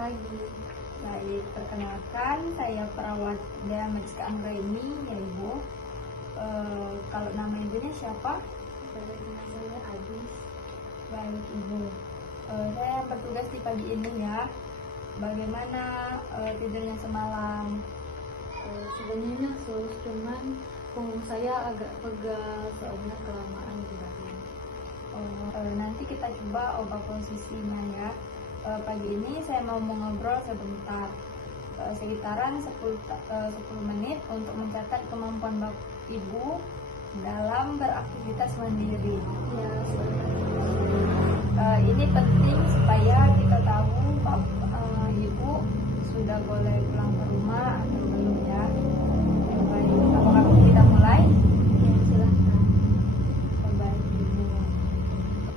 pagi. Baik, perkenalkan saya perawat Mariska Anggraini ya Ibu. Kalau nama ibunya siapa? Pada saya Adis. Baik Ibu, saya bertugas di pagi ini ya. Bagaimana tidurnya semalam? Sebenarnya sus, cuman punggung saya agak pegal soalnya kelamaan di badan. Nanti kita coba ubah posisinya ya. Pagi ini saya mau mengobrol sebentar, sekitaran 10 menit untuk mencatat kemampuan Ibu dalam beraktivitas mandiri. Ya, Ini penting supaya kita tahu Ibu sudah boleh pulang ke rumah atau belum ya. Baik, apakah kita mulai? silahkan. Baik Ibu.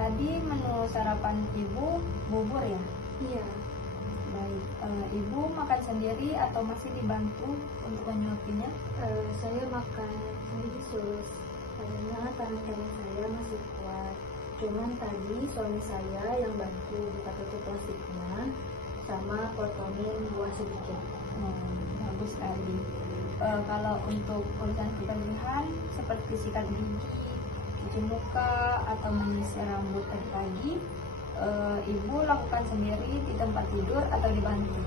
Tadi menu sarapan Ibu bubur ya? Iya, Baik, Ibu makan sendiri atau masih dibantu untuk menyuapinya? saya makan sendiri sus, karena tangan saya masih kuat. Cuman tadi suami saya yang bantu buka tutup plastiknya sama potongin buah sedikit. Bagus sekali. Kalau untuk urusan kebersihan seperti sikat gigi, cuci muka atau menyisir rambut pagi, Ibu lakukan sendiri di tempat tidur atau dibantu?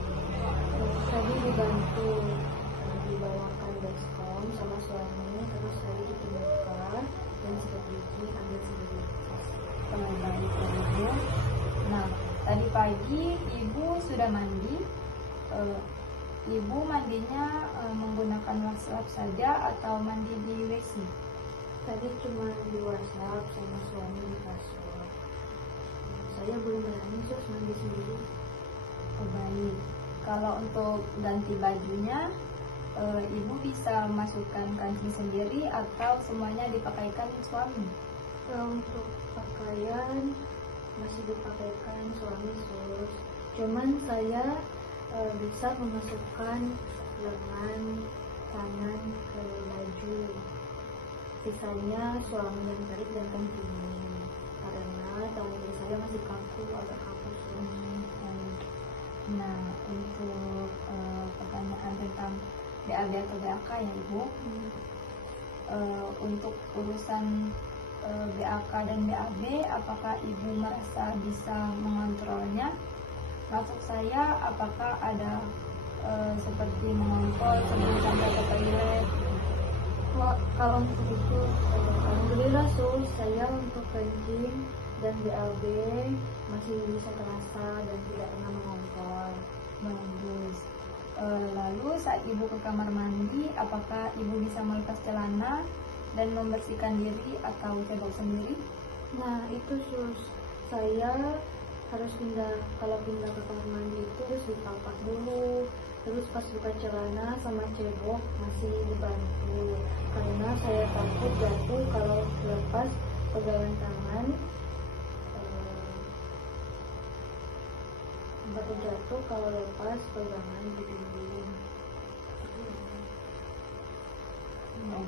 Tadi dibantu, dibawakan baskom sama suami, terus tadi cuci muka dan sikat gigi ambil sendiri. Baik, Ibu. Nah, tadi pagi Ibu sudah mandi. Ibu mandinya menggunakan wastafel saja atau mandi di WC? Tadi cuma di WhatsApp sama suami di kasur. Saya belum berani sus mandi sendiri. Baik. Kalau untuk ganti bajunya, Ibu bisa masukkan kancing sendiri atau semuanya dipakaikan suami? Untuk pakaian masih dipakaikan suami sus. Cuman saya bisa memasukkan lengan tangan ke baju. Sisanya suami yang tarik dan kancingin karena tangan saya masih kaku, agak kaku sus. Nah, untuk pertanyaan tentang BAB atau BAK ya Ibu, untuk urusan BAK dan BAB, apakah Ibu merasa bisa mengontrolnya? Maksud saya, apakah ada seperti mengontrol sebelum sampai ke toilet? Kalau untuk itu, alhamdulillah sus, saya untuk kencing dan BAB masih bisa terasa dan tidak pernah mengontrol. Bagus. Lalu saat Ibu ke kamar mandi, apakah Ibu bisa melepas celana dan membersihkan diri atau cebok sendiri? Nah itu sus, saya harus kalau pindah ke kamar mandi itu harus ditapak dulu. Terus pas buka celana sama cebok masih dibantu, karena saya takut jatuh kalau lepas pegangan tangan. Jatuh kalau lepas pegangan di dinding.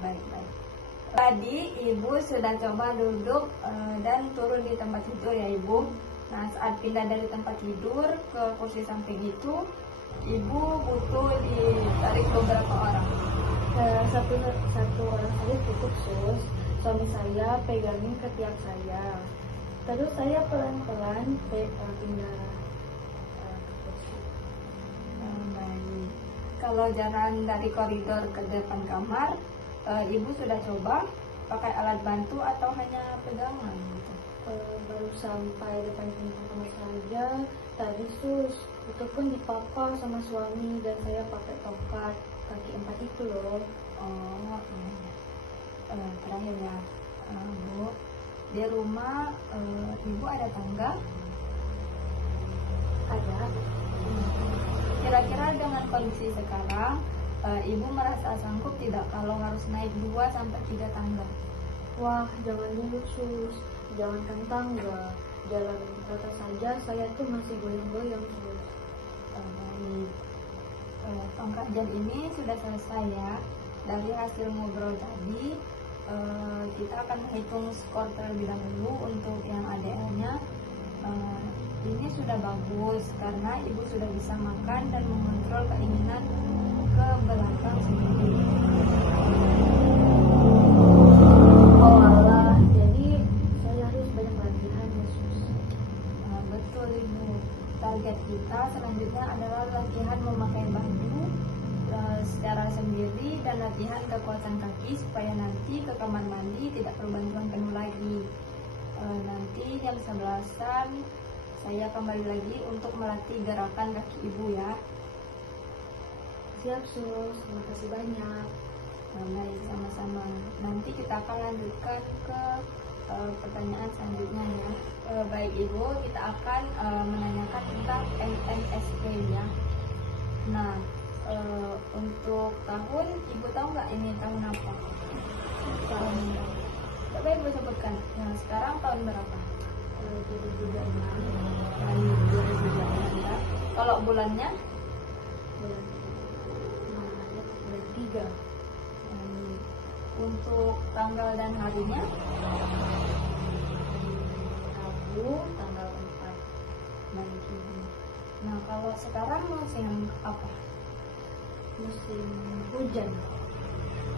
Baik. Tadi Ibu sudah coba duduk dan turun di tempat tidur ya Ibu. Nah, saat pindah dari tempat tidur ke kursi samping itu, Ibu butuh ditarik beberapa orang. Satu orang saja cukup sus. Suami saya pegangin ketiak saya. Terus saya pelan-pelan pindah ke kursi. Baik. Kalau jalan dari koridor ke depan kamar, Ibu sudah coba pakai alat bantu atau hanya pegangan gitu? Baru sampai depan pintu kamar saja tadi sus, itu pun dipapa sama suami dan saya pakai tongkat kaki 4 itu loh. Terakhir ya, Bu, di rumah Ibu ada tangga? Ada. Kira-kira dengan kondisi sekarang, Ibu merasa sanggup tidak kalau harus naik 2-3 tangga? Wah, jangan dulu sus, jangankan tangga, jalan kata saja saya tuh masih goyang-goyang sus. Baik. Tongkat jam ini sudah selesai ya. Dari hasil ngobrol tadi, kita akan menghitung skor terlebih dahulu untuk yang ADL-nya. Ini sudah bagus karena ibu sudah bisa makan dan mengontrol keinginan ke belakang sendiri. Oh alah, jadi saya harus banyak latihan ya sus. Nah, betul ibu. Target kita selanjutnya adalah latihan memakai baju secara sendiri dan latihan kekuatan kaki supaya nanti ke kamar mandi tidak perlu bantuan penuh lagi. Nanti jam 11-an saya kembali lagi untuk melatih gerakan kaki ibu ya. Siap sus, terima kasih banyak. Nah, baik, sama-sama. Nanti kita akan lanjutkan ke pertanyaan selanjutnya ya. Baik ibu, kita akan menanyakan tentang MMSP ya. Nah, untuk tahun, ibu tahu nggak ini tahun apa? Tahun coba ibu sebutkan. Nah, sekarang tahun berapa? 2026 Tahun 2026 ya. Kalau bulannya? bulan Maret bulan 3. Untuk tanggal dan harinya? Rabu tanggal 4. Baik ibu. Nah, kalau sekarang musim apa? Musim hujan.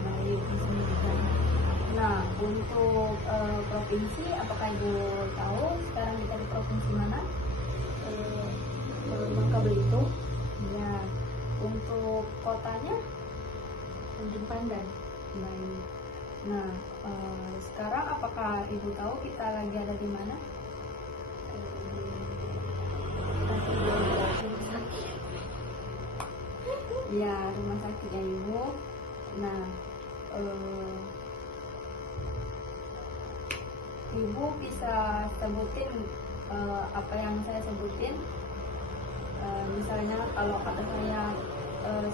Baik, musim hujan. Nah, untuk provinsi, apakah ibu tahu sekarang kita di provinsi mana? Bangka Belitung, Ya, untuk kotanya? Tanjung Pandan. Baik. Nah, sekarang apakah ibu tahu kita lagi ada di mana? Ya, rumah sakit ya ibu. Nah, ibu bisa sebutin apa yang saya sebutin. Misalnya kalau kata saya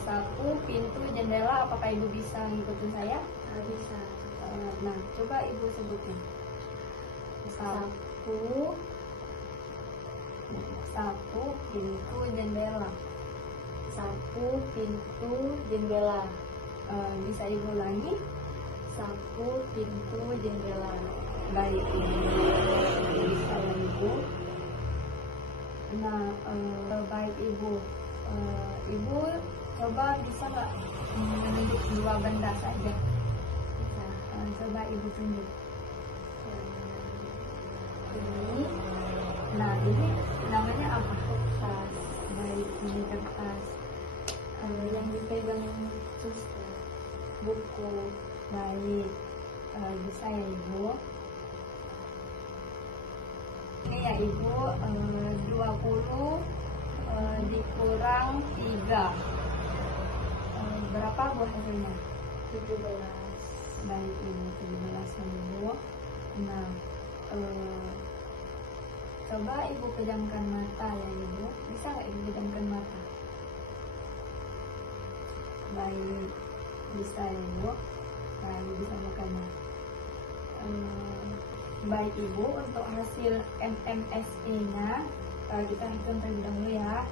sapu, pintu, jendela, apakah ibu bisa ngikutin saya? Bisa. Nah, coba ibu sebutin. Sapu, Sapu, pintu, jendela. sapu, pintu, jendela. Bisa ibu ulangi? Sapu, pintu, jendela. Baik ibu. Bisa ya ibu. Nah, baik ibu. Ibu coba bisa nggak menunjuk dua benda saja? Bisa. Coba ibu tunjuk. Ini Nah, ini namanya apa? kertas. Baik, ini kertas. Yang dipegang suster, buku. Baik, bisa ya ibu. Ini ya ibu, 20 dikurang 3. Berapa bu hasilnya? 17. Baik ibu, 17 ya ibu. Nah, coba ibu pejamkan mata ya ibu. Bisa nggak ibu pejamkan mata? Baik, bisa ya ibu. Nah, ibu bisa bukannya. Baik ibu, untuk hasil MMSE nya kita hitung terlebih dahulu ya.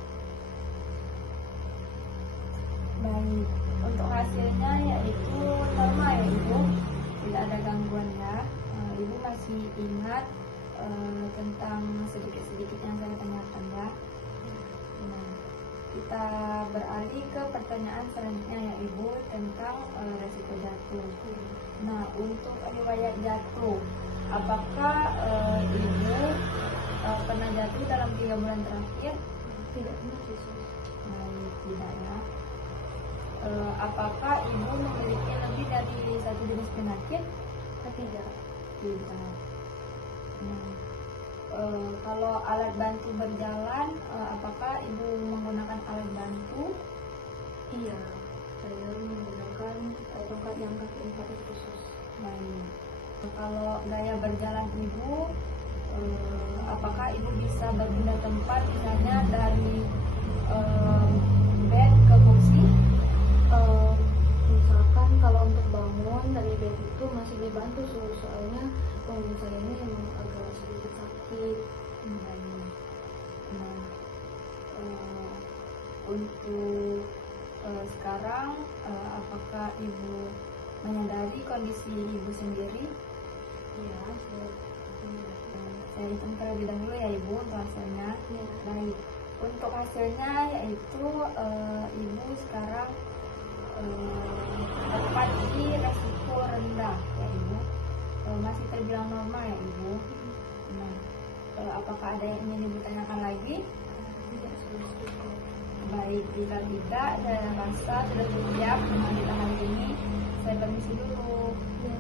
Baik, untuk hasilnya yaitu normal ya ibu, tidak ada gangguan ya. Ibu masih ingat tentang sedikit-sedikit yang saya tanyakan ya. Nah, kita beralih ke pertanyaan selanjutnya ya ibu, tentang resiko jatuh. Nah, untuk riwayat jatuh, apakah ibu pernah jatuh dalam 3 bulan terakhir? Tidak pernah sih sus. Tidak ya. Apakah ibu memiliki lebih dari satu jenis penyakit? Tidak. Tidak. Nah, kalau alat bantu berjalan, apakah ibu menggunakan alat bantu? Iya, saya menggunakan tongkat yang kaki 4 itu sus. Baik. Kalau gaya berjalan ibu, apakah ibu bisa berpindah tempat, misalnya dari bed ke kursi? Misalkan kalau untuk bangun dari bed itu masih dibantu sus, soalnya punggung saya ini emang agak sedikit sakit. Baik. Nah, untuk sekarang apakah ibu menyadari kondisi ibu sendiri? Iya, saya Saya hitung terlebih dahulu ya Ibu untuk hasilnya. Ya. Baik, untuk hasilnya yaitu Ibu sekarang dapat di resiko rendah ya Ibu. Masih terbilang normal ya Ibu. Nah, apakah ada yang ingin Ibu tanyakan lagi? Tidak, sudah cukup. Baik, jika tidak, saya rasa sudah cukup ya pemanggilan hari ini. Saya permisi dulu. Ya,